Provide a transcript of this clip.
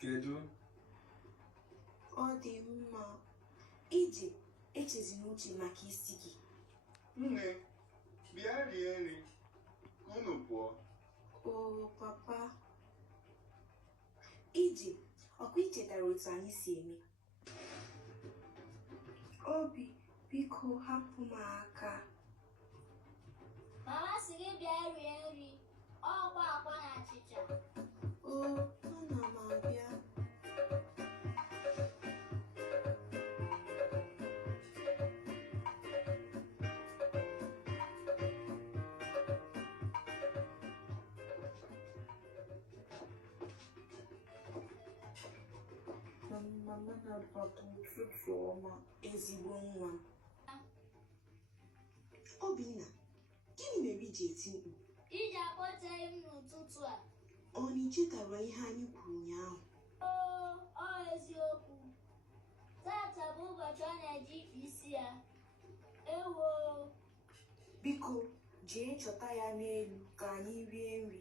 Kedu? Ọ dị mma. Ije echezina uche maka isi gị. Nne, bịa rie nri ka unu pụọ. O papa. Ije, ọkwa ichetara otu anyị si eme? Obi, biko hapụ m aka. Mama sị gị bịa rie nri. Ọkwa akwa na achịcha. O, ana m abịa. Mama na-abata ụtụtụ ọma, ezigbo nwa. Obinna, gịnị mere iji eti mkpu? Iji akpọteghị m n'ụtụtụ a. Ọ na ichetara ihe anyị kwuru ụnyaahụ? Ọ eziokwu. Tata bụ ụbọchị ọ na-eji ikpe isi ya. Ewo. Biko, jee chọta ya n'elu ka anyị rie nri.